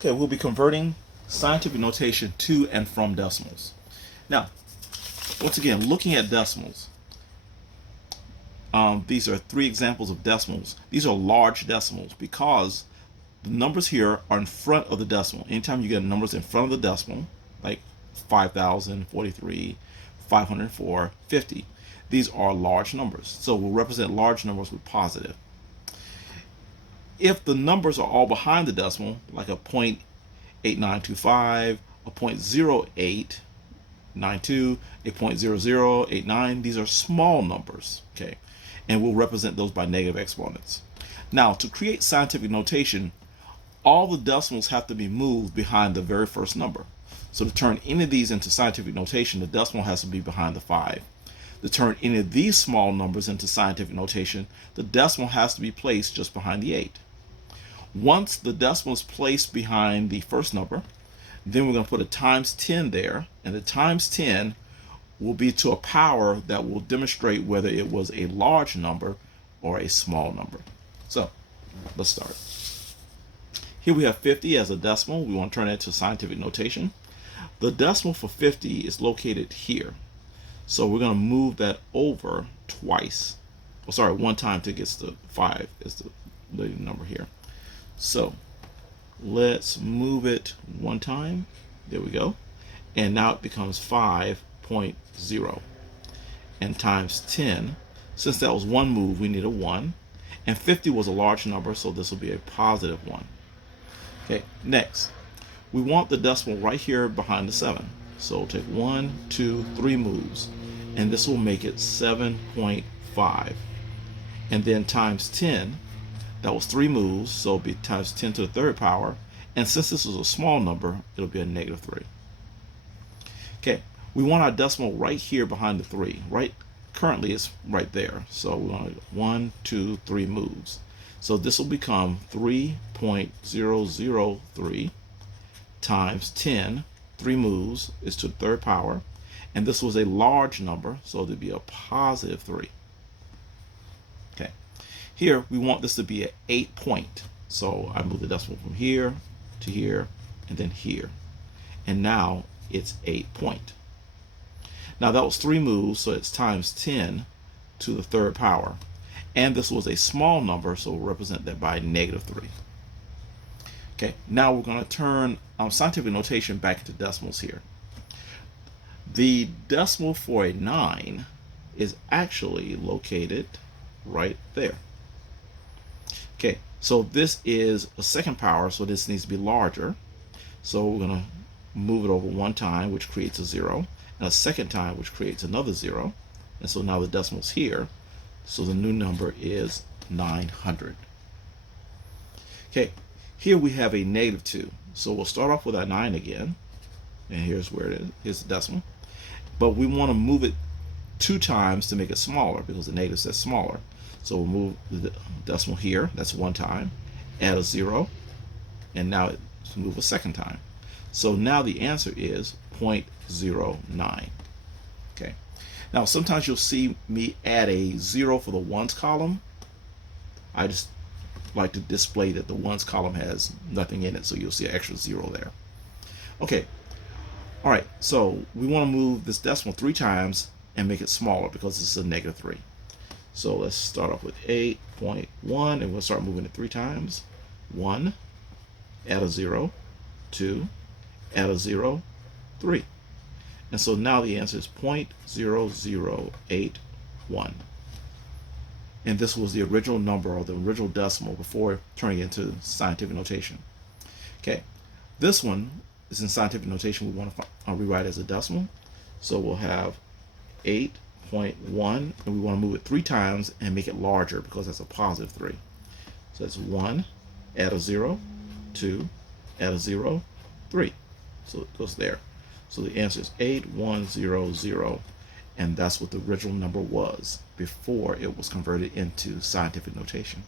Okay, we'll be converting scientific notation to and from decimals. Now, once again, looking at decimals, these are three examples of decimals. These are large decimals because the numbers here are in front of the decimal. Anytime you get numbers in front of the decimal, like 5,000, 43, 504, 50, these are large numbers. So we'll represent large numbers with positive. If the numbers are all behind the decimal, like a 0.8925, a 0.0892, a 0.0089, these are small numbers, okay? And we'll represent those by negative exponents. Now, to create scientific notation, all the decimals have to be moved behind the very first number. So to turn any of these into scientific notation, the decimal has to be behind the 5. To turn any of these small numbers into scientific notation, the decimal has to be placed just behind the 8. Once the decimal is placed behind the first number, then we're going to put a times 10 there, and the times 10 will be to a power that will demonstrate whether it was a large number or a small number. So let's start. Here we have 50 as a decimal. We want to turn that to scientific notation. The decimal for 50 is located here. So we're going to move that over twice. Oh, sorry, one time till it gets to 5 is the number here. So let's move it one time. There we go. And now it becomes 5.0. And times 10. Since that was one move, we need a 1. And 50 was a large number, so this will be a positive 1. Okay, next. We want the decimal right here behind the 7. So we'll take 1, 2, 3 moves. And this will make it 7.5. And then times 10. That was 3 moves, so it'll be times 10 to the third power. And since this is a small number, it'll be a negative 3. Okay, we want our decimal right here behind the 3. Right, currently it's right there. So we want 1, 2, 3 moves. So this will become 3.003 times 10. 3 moves is to the third power. And this was a large number, so there'd be a positive 3. Okay. Here, we want this to be an 8 point. So I move the decimal from here to here and then here. And now it's 8 point. Now that was 3 moves, so it's times 10 to the third power. And this was a small number, so we'll represent that by negative 3. Okay, now we're going to turn scientific notation back into decimals here. The decimal for a 9 is actually located right there. Okay, so this is a second power, so this needs to be larger. So we're going to move it over one time, which creates a 0, and a second time, which creates another 0. And so now the decimal's here. So the new number is 900. Okay, here we have a negative 2. So we'll start off with our 9 again. And here's where it is. Here's the decimal. But we want to move it 2 times to make it smaller because the negative says smaller. So we'll move the decimal here. That's 1 time. Add a 0. And now it's move a second time. So now the answer is 0.09. Okay. Now sometimes you'll see me add a 0 for the ones column. I just like to display that the ones column has nothing in it, so you'll see an extra 0 there. Okay. All right, so we want to move this decimal 3 times and make it smaller because this is a negative 3. So let's start off with 8.1 and we'll start moving it 3 times. 1, add a 0, 2, add a 0, 3. And so now the answer is 0.0081. And this was the original number or the original decimal before turning it into scientific notation. Okay, this one is in scientific notation. We want to rewrite as a decimal. So we'll have 8.1 and we want to move it 3 times and make it larger because that's a positive 3. So that's 1, add a 0, 2, add a 0, 3. So it goes there. So the answer is 8100, and that's what the original number was before it was converted into scientific notation.